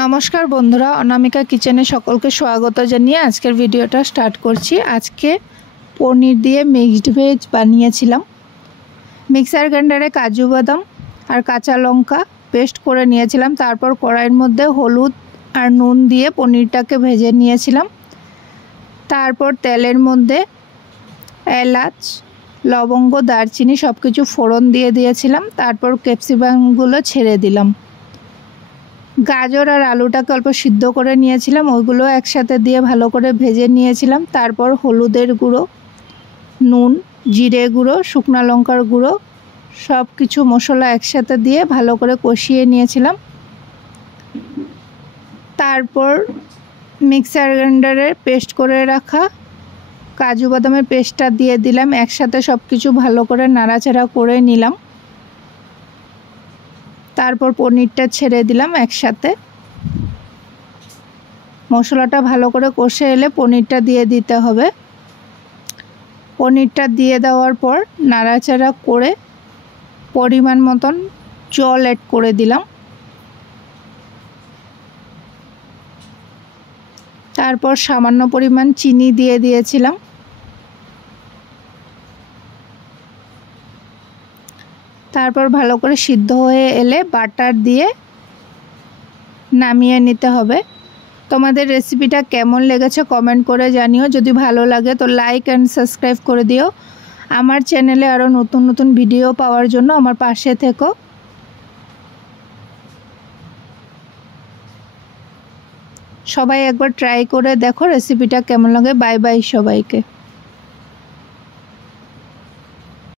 নমস্কার বন্ধুরা, অনামিকা কিচেনে সকলকে স্বাগত জানিয়ে আজকের ভিডিওটা স্টার্ট করছি। আজকে পনির দিয়ে মিক্সড ভেজ বানিয়েছিলাম। মিক্সার গ্রাইন্ডারে কাজু বাদাম আর কাঁচা লঙ্কা পেস্ট করে নিয়েছিলাম। তারপর কড়াইয়ের মধ্যে হলুদ আর নুন দিয়ে পনিরটাকে ভেজে নিয়েছিলাম। তারপর তেলের মধ্যে এলাচ, লবঙ্গ, দারচিনি সব কিছু ফোড়ন দিয়ে দিয়েছিলাম। তারপর ক্যাপসিকামগুলো ছেড়ে দিলাম। গাজর আর আলুটাকে অল্প সিদ্ধ করে নিয়েছিলাম, ওইগুলো একসাথে দিয়ে ভালো করে ভেজে নিয়েছিলাম। তারপর হলুদের গুঁড়ো, নুন, জিরে গুঁড়ো, শুকনো লঙ্কার গুঁড়ো সব কিছু মশলা একসাথে দিয়ে ভালো করে কষিয়ে নিয়েছিলাম। তারপর মিক্সার গ্রাইন্ডারে পেস্ট করে রাখা কাজু বাদামের পেস্টটা দিয়ে দিলাম। একসাথে সব কিছু ভালো করে নাড়াচাড়া করে নিলাম। তারপর পনিরটা ছেড়ে দিলাম একসাথে। মশলাটা ভালো করে কষে এলে পনিরটা দিয়ে দিতে হবে। পনিরটা দিয়ে দেওয়ার পর নাড়াচাড়া করে পরিমাণ মতন জল অ্যাড করে দিলাম। তারপর সামান্য পরিমাণ চিনি দিয়ে দিয়েছিলাম। তারপর ভালো করে সিদ্ধ হয়ে এলে বাটার দিয়ে নামিয়ে নিতে হবে। তোমাদের রেসিপিটা কেমন লেগেছে কমেন্ট করে জানিও। যদি ভালো লাগে তো লাইক অ্যান্ড সাবস্ক্রাইব করে দিও। আমার চ্যানেলে আরও নতুন নতুন ভিডিও পাওয়ার জন্য আমার পাশে থেকো। সবাই একবার ট্রাই করে দেখো রেসিপিটা কেমন লাগে। বাই বাই সবাইকে।